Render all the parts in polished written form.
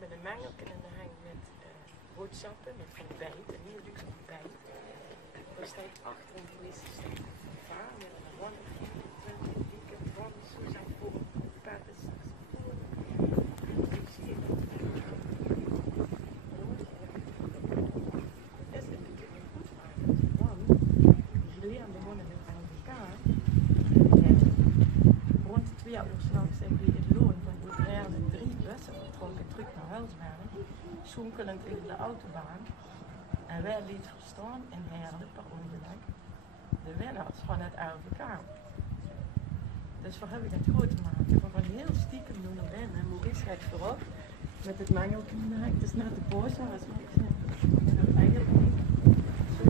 hebben een mengelken in de hang met boodschappen, met van bijt, een heel luxe bijt. Er staat achterin de meeste stukken vaar met een ronde dikke ronde saxofoon, paarden saxofoon. Ik zie het. Dat is natuurlijk een goed maken. Want die geleerden wonen nu aan elkaar. Rond 2 uur s'nachts hebben we het loon van die derde 3 bussen vertrokken terug naar Huiswerk, schonkelend over de autobaan. En wij lieten verstaan in Heerlen per ongeluk de winnaars van het LVK. Dus waar heb ik het goed te maken? We gaan heel stiekem doen naar binnen. Maurice gaat voorop met het mengeltje in de hek. Het is net de boos zoals ik zeg. En dat eigenlijk niet. Zo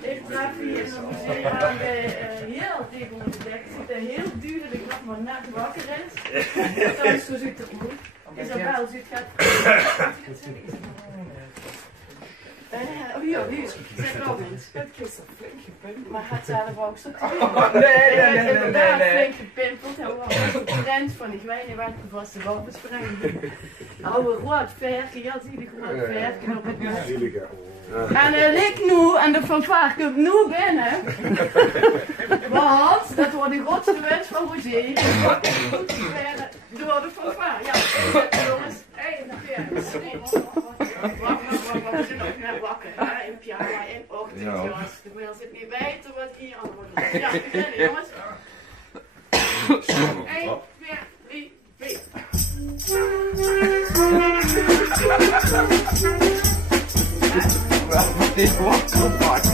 Ik blijf hier in het museum waar heel tegen ons dek zit en heel duidelijk nog maar net wakker is. Dat is zo ziet het goed. Isabel ziet gaat. Oh ja, hier. Zeg nog eens. Het is een flink gepimpeld. Maar het zelf ook zo te doen. Nee. Inderdaad, flink gepimpeld. De grens van de gwijnen werd vast de bal besprengen. Oude rood verken, ja, zie je rood verken op het net. En ik nu, en de fanfare komt nu binnen. Want dat wordt de grootste wens van Roger. Door de fanfare. Ja, jongens. 1, 2, 3. Wacht, we zijn nog net wakker. In pyjama, in ochtendjas. De wil zit niet bij, toen wordt hier allemaal. Ja, beginnen jongens. 1, 2, 3, 4. Dit wordt compakt.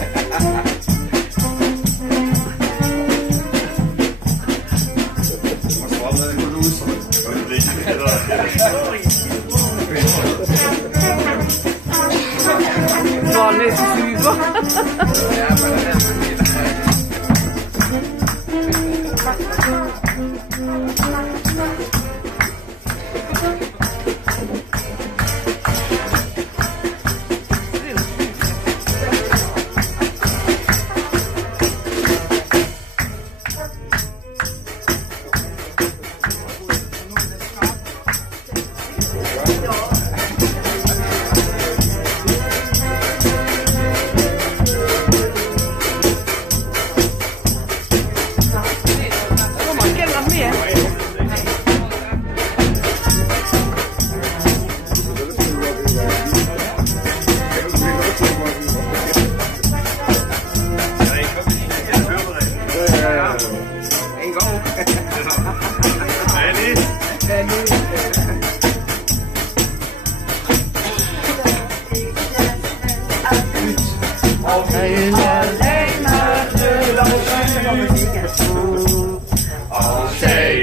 Gewoon net zo zuiver. Ja, maar dat is het niet.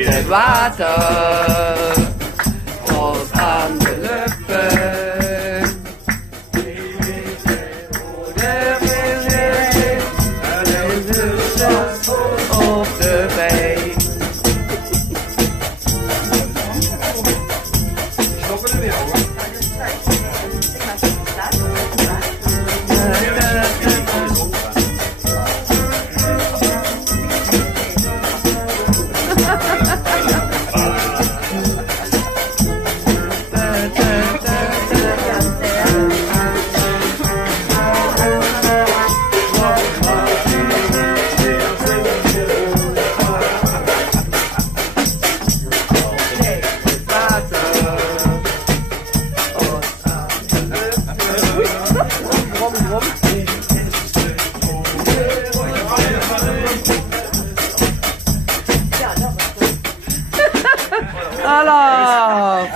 Het water valt aan de lippen. Op de been. Stoppen er weer hoor. Hallo!